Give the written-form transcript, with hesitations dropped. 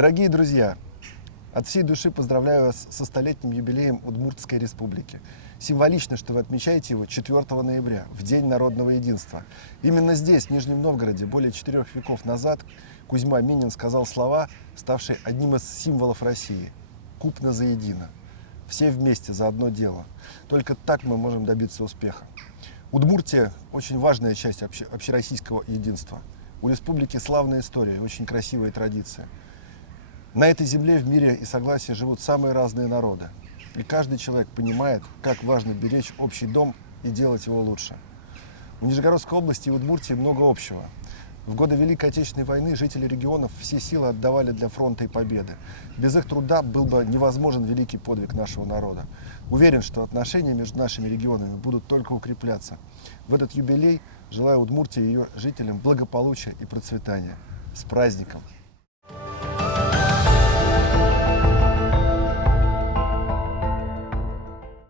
Дорогие друзья, от всей души поздравляю вас со столетним юбилеем Удмуртской республики. Символично, что вы отмечаете его 4 ноября, в День народного единства. Именно здесь, в Нижнем Новгороде, более 4 веков назад, Кузьма Минин сказал слова, ставшие одним из символов России. «Купно заедино». Все вместе за одно дело. Только так мы можем добиться успеха. Удмуртия – очень важная часть общероссийского единства. У республики славная история, очень красивые традиции. На этой земле в мире и согласии живут самые разные народы. И каждый человек понимает, как важно беречь общий дом и делать его лучше. У Нижегородской области и Удмуртии много общего. В годы Великой Отечественной войны жители регионов все силы отдавали для фронта и победы. Без их труда был бы невозможен великий подвиг нашего народа. Уверен, что отношения между нашими регионами будут только укрепляться. В этот юбилей желаю Удмуртии и ее жителям благополучия и процветания. С праздником!